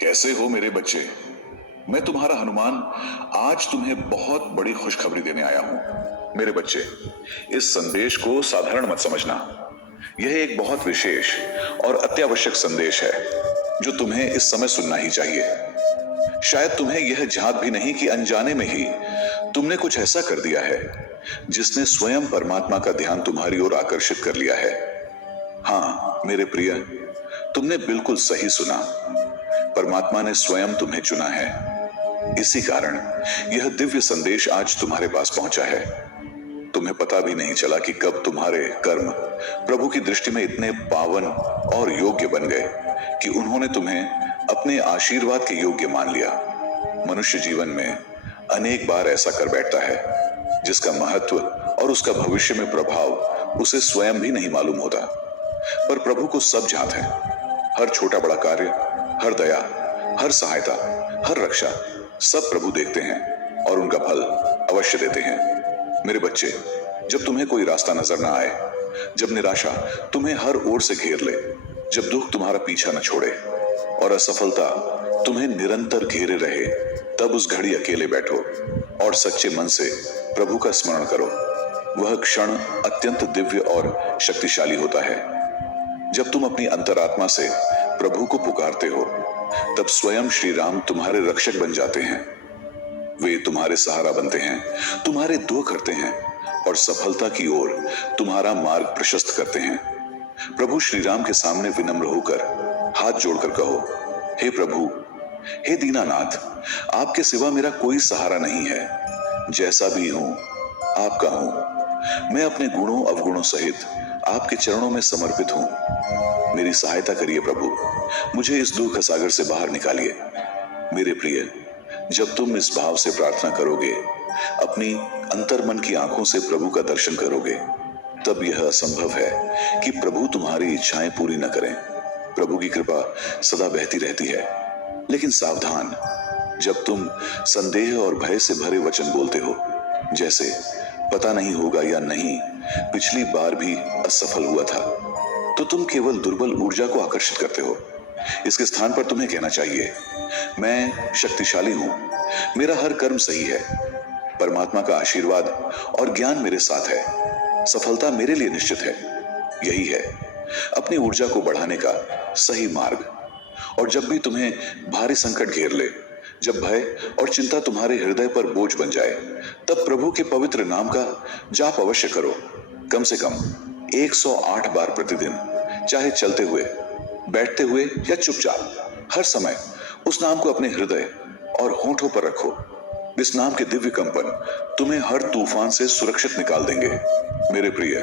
कैसे हो मेरे बच्चे। मैं तुम्हारा हनुमान आज तुम्हें बहुत बड़ी खुशखबरी देने आया हूं। मेरे बच्चे, इस संदेश को साधारण मत समझना। यह एक बहुत विशेष और अत्यावश्यक संदेश है जो तुम्हें इस समय सुनना ही चाहिए। शायद तुम्हें यह झांक भी नहीं कि अनजाने में ही तुमने कुछ ऐसा कर दिया है जिसने स्वयं परमात्मा का ध्यान तुम्हारी ओर आकर्षित कर लिया है। हाँ मेरे प्रिय, तुमने बिल्कुल सही सुना। परमात्मा ने स्वयं तुम्हें चुना है। इसी कारण यह दिव्य संदेश आज तुम्हारे पास पहुंचा है। तुम्हें पता भी नहीं चला कि कब तुम्हारे कर्म प्रभु की दृष्टि में इतने पावन और योग्य बन गए कि उन्होंने तुम्हें अपने आशीर्वाद के योग्य मान लिया। मनुष्य जीवन में अनेक बार ऐसा कर बैठता है जिसका महत्व और उसका भविष्य में प्रभाव उसे स्वयं भी नहीं मालूम होता। पर प्रभु को सब ज्ञात है। हर छोटा बड़ा कार्य, हर दया, हर सहायता, हर रक्षा, सब प्रभु देखते हैं और उनका फल अवश्य देते हैं। मेरे बच्चे, जब तुम्हें कोई रास्ता नजर ना आए, जब निराशा तुम्हें हर ओर से घेर ले, जब दुख तुम्हारा पीछा न छोड़े और असफलता तुम्हें निरंतर घेरे रहे, तब उस घड़ी अकेले बैठो और सच्चे मन से प्रभु का स्मरण करो। वह क्षण अत्यंत दिव्य और शक्तिशाली होता है। जब तुम अपनी अंतरात्मा से प्रभु को पुकारते हो, तब स्वयं श्री राम तुम्हारे रक्षक बन जाते हैं। वे तुम्हारे सहारा बनते हैं, तुम्हारे दुख करते हैं और सफलता की ओर तुम्हारा मार्ग प्रशस्त करते हैं। प्रभु श्री राम के सामने विनम्र होकर हाथ जोड़कर कहो, हे प्रभु, हे दीनानाथ, आपके सिवा मेरा कोई सहारा नहीं है। जैसा भी हूं, आपका हूं। मैं अपने गुणों अवगुणों सहित आपके चरणों में समर्पित हूं। मेरी सहायता करिए प्रभु, मुझे इस दुख सागर से बाहर निकालिए। मेरे प्रिय, जब तुम इस भाव से प्रार्थना करोगे, अपनी अंतर्मन की आंखों से प्रभु का दर्शन करोगे, तब यह असंभव है कि प्रभु तुम्हारी इच्छाएं पूरी न करें। प्रभु की कृपा सदा बहती रहती है। लेकिन सावधान, जब तुम संदेह और भय से भरे वचन बोलते हो, जैसे पता नहीं होगा या नहीं, पिछली बार भी असफल हुआ था, तो तुम केवल दुर्बल ऊर्जा को आकर्षित करते हो। इसके स्थान पर तुम्हें कहना चाहिए, मैं शक्तिशाली हूं, मेरा हर कर्म सही है, परमात्मा का आशीर्वाद और ज्ञान मेरे साथ है, सफलता मेरे लिए निश्चित है। यही है अपनी ऊर्जा को बढ़ाने का सही मार्ग। और जब भी तुम्हें भारी संकट घेर ले, जब भय और चिंता तुम्हारे हृदय पर बोझ बन जाए, तब प्रभु के पवित्र नाम का जाप अवश्य करो। कम से कम 108 बार प्रतिदिन, चाहे चलते हुए, बैठते हुए या चुपचाप, हर समय उस नाम को अपने हृदय और होठों पर रखो। इस नाम के दिव्य कंपन तुम्हें हर तूफान से सुरक्षित निकाल देंगे। मेरे प्रिय,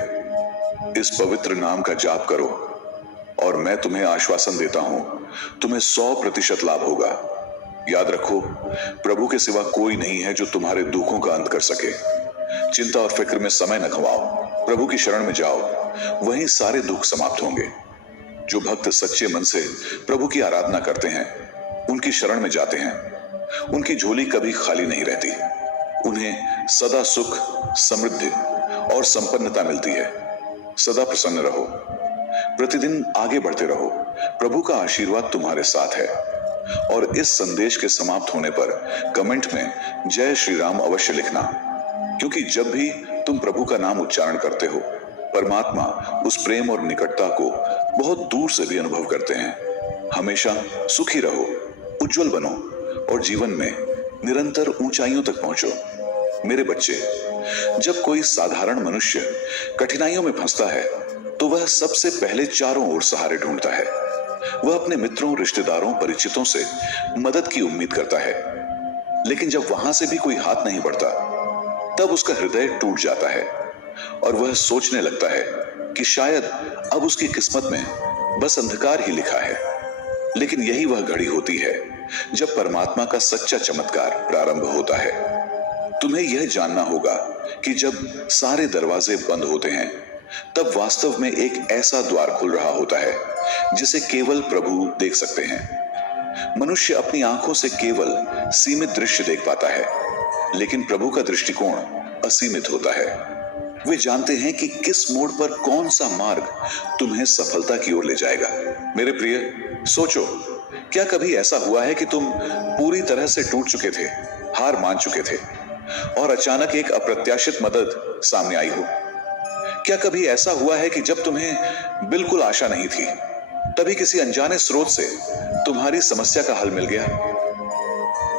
इस पवित्र नाम का जाप करो और मैं तुम्हें आश्वासन देता हूं, तुम्हें 100% लाभ होगा। याद रखो, प्रभु के सिवा कोई नहीं है जो तुम्हारे दुखों का अंत कर सके। चिंता और फिक्र में समय न खवाओ, प्रभु की शरण में जाओ, वहीं सारे दुख समाप्त होंगे। जो भक्त सच्चे मन से प्रभु की आराधना करते हैं, उनकी शरण में जाते हैं, उनकी झोली कभी खाली नहीं रहती। उन्हें सदा सुख, समृद्धि और संपन्नता मिलती है। सदा प्रसन्न रहो, प्रतिदिन आगे बढ़ते रहो। प्रभु का आशीर्वाद तुम्हारे साथ है। और इस संदेश के समाप्त होने पर कमेंट में जय श्री राम अवश्य लिखना, क्योंकि जब भी तुम प्रभु का नाम उच्चारण करते हो, परमात्मा उस प्रेम और निकटता को बहुत दूर से भी अनुभव करते हैं। हमेशा सुखी रहो, उज्जवल बनो और जीवन में निरंतर ऊंचाइयों तक पहुंचो। मेरे बच्चे, जब कोई साधारण मनुष्य कठिनाइयों में फंसता है, तो वह सबसे पहले चारों ओर सहारे ढूंढता है। वह अपने मित्रों, रिश्तेदारों, परिचितों से मदद की उम्मीद करता है। लेकिन जब वहां से भी कोई हाथ नहीं बढ़ता, तब उसका हृदय टूट जाता है और वह सोचने लगता है कि शायद अब उसकी किस्मत में बस अंधकार ही लिखा है। लेकिन यही वह घड़ी होती है जब परमात्मा का सच्चा चमत्कार प्रारंभ होता है। तुम्हें यह जानना होगा कि जब सारे दरवाजे बंद होते हैं, तब वास्तव में एक ऐसा द्वार खुल रहा होता है जिसे केवल प्रभु देख सकते हैं। मनुष्य अपनी आंखों से केवल सीमित दृश्य देख पाता है, लेकिन प्रभु का दृष्टिकोण असीमित होता है। वे जानते हैं कि किस मोड़ पर कौन सा मार्ग तुम्हें सफलता की ओर ले जाएगा। मेरे प्रिय, सोचो क्या कभी ऐसा हुआ है कि तुम पूरी तरह से टूट चुके थे, हार मान चुके थे और अचानक एक अप्रत्याशित मदद सामने आई हो? क्या कभी ऐसा हुआ है कि जब तुम्हें बिल्कुल आशा नहीं थी, तभी किसी अनजाने स्रोत से तुम्हारी समस्या का हल मिल गया?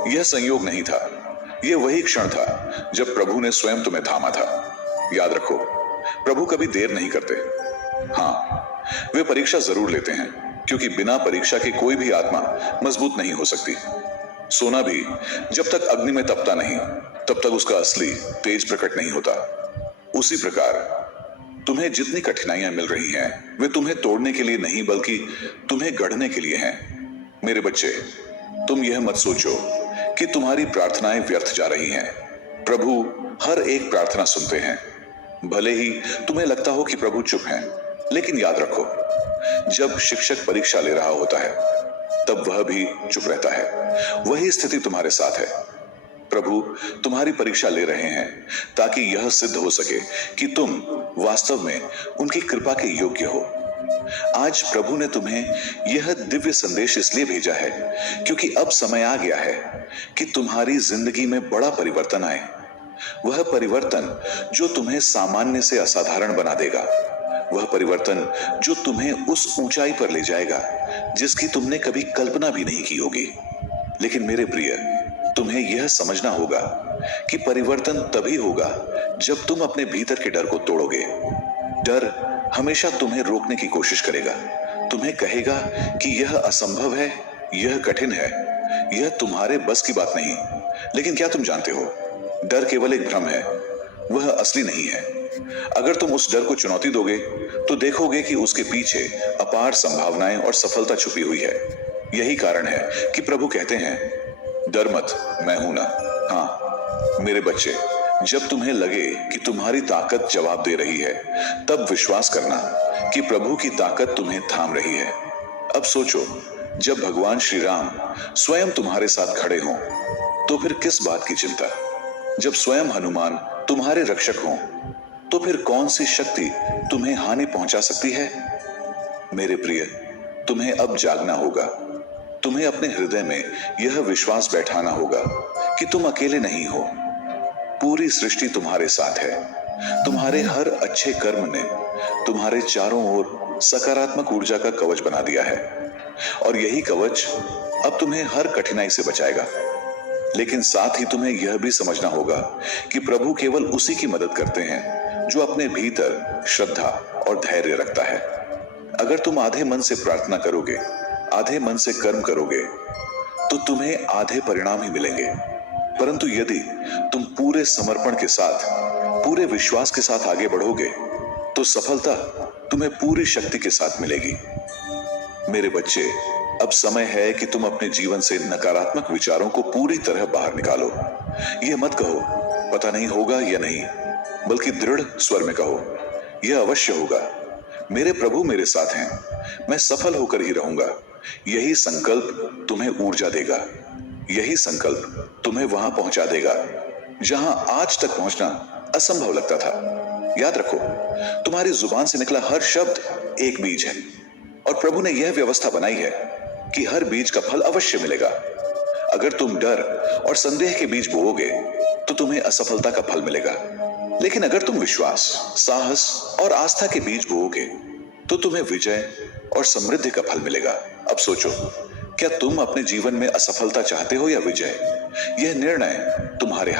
यह संयोग नहीं था, यह वही क्षण था जब प्रभु ने स्वयं तुम्हें थामा था। याद रखो, प्रभु कभी देर नहीं करते। हाँ, वे परीक्षा जरूर लेते हैं, क्योंकि बिना परीक्षा के कोई भी आत्मा मजबूत नहीं हो सकती। सोना भी जब तक अग्नि में तपता नहीं, तब तक उसका असली तेज प्रकट नहीं होता। उसी प्रकार तुम्हें जितनी कठिनाइयां मिल रही हैं, वे तुम्हें तोड़ने के लिए नहीं, बल्कि तुम्हें गढ़ने के लिए हैं। मेरे बच्चे, तुम यह मत सोचो कि तुम्हारी प्रार्थनाएं व्यर्थ जा रही हैं। प्रभु हर एक प्रार्थना सुनते हैं। भले ही तुम्हें लगता हो कि प्रभु चुप हैं, लेकिन याद रखो, जब शिक्षक परीक्षा ले रहा होता है, तब वह भी चुप रहता है। वही स्थिति तुम्हारे साथ है। प्रभु तुम्हारी परीक्षा ले रहे हैं ताकि यह सिद्ध हो सके कि तुम वास्तव में उनकी कृपा के योग्य हो। आज प्रभु ने तुम्हें यह दिव्य संदेश इसलिए भेजा है क्योंकि अब समय आ गया है कि तुम्हारी जिंदगी में बड़ा परिवर्तन आए। वह परिवर्तन जो तुम्हें सामान्य से असाधारण बना देगा, वह परिवर्तन जो तुम्हें उस ऊंचाई पर ले जाएगा जिसकी तुमने कभी कल्पना भी नहीं की होगी। लेकिन मेरे प्रिय, तुम्हें यह समझना होगा कि परिवर्तन तभी होगा जब तुम अपने भीतर के डर को तोड़ोगे। डर हमेशा तुम्हें रोकने की कोशिश करेगा, तुम्हें कहेगा कि यह असंभव है, यह कठिन है, यह तुम्हारे बस की बात नहीं। लेकिन क्या तुम जानते हो, डर केवल एक भ्रम है, वह असली नहीं है। अगर तुम उस डर को चुनौती दोगे तो देखोगे कि उसके पीछे अपार संभावनाएं और सफलता छुपी हुई है। यही कारण है कि प्रभु कहते हैं, डर मत, मैं हूं ना। हाँ मेरे बच्चे, जब तुम्हें लगे कि तुम्हारी ताकत जवाब दे रही है, तब विश्वास करना कि प्रभु की ताकत तुम्हें थाम रही है। अब सोचो, जब भगवान श्री राम स्वयं तुम्हारे साथ खड़े हों, तो फिर किस बात की चिंता? जब स्वयं हनुमान तुम्हारे रक्षक हों, तो फिर कौन सी शक्ति तुम्हें हानि पहुंचा सकती है? मेरे प्रिय, तुम्हें अब जागना होगा। तुम्हें अपने हृदय में यह विश्वास बैठाना होगा कि तुम अकेले नहीं हो। पूरी सृष्टि तुम्हारे साथ है। तुम्हारे हर अच्छे कर्म ने तुम्हारे चारों ओर सकारात्मक ऊर्जा का कवच बना दिया है, और यही कवच अब तुम्हें हर कठिनाई से बचाएगा। लेकिन साथ ही तुम्हें यह भी समझना होगा कि प्रभु केवल उसी की मदद करते हैं जो अपने भीतर श्रद्धा और धैर्य रखता है। अगर तुम आधे मन से प्रार्थना करोगे, आधे मन से कर्म करोगे, तो तुम्हें आधे परिणाम ही मिलेंगे। परंतु यदि तुम पूरे समर्पण के साथ, पूरे विश्वास के साथ आगे बढ़ोगे, तो सफलता तुम्हें पूरी शक्ति के साथ मिलेगी। मेरे बच्चे, अब समय है कि तुम अपने जीवन से नकारात्मक विचारों को पूरी तरह बाहर निकालो। यह मत कहो पता नहीं होगा या नहीं, बल्कि दृढ़ स्वर में कहो, यह अवश्य होगा। मेरे प्रभु मेरे साथ हैं, मैं सफल होकर ही रहूंगा। यही संकल्प तुम्हें ऊर्जा देगा। यही संकल्प तुम्हें वहां पहुंचा देगा जहां आज तक पहुंचना असंभव लगता था। याद रखो, तुम्हारी जुबान से निकला हर शब्द एक बीज है, और प्रभु ने यह व्यवस्था बनाई है कि हर बीज का फल अवश्य मिलेगा। अगर तुम डर और संदेह के बीज बोओगे, तो तुम्हें असफलता का फल मिलेगा। लेकिन अगर तुम विश्वास, साहस और आस्था के बीज बोओगे, तो तुम्हें विजय और समृद्धि का फल मिलेगा। अब सोचो, क्या तुम अपने जीवन में असफलता चाहते हो या विजय? यह निर्णय तुम्हारे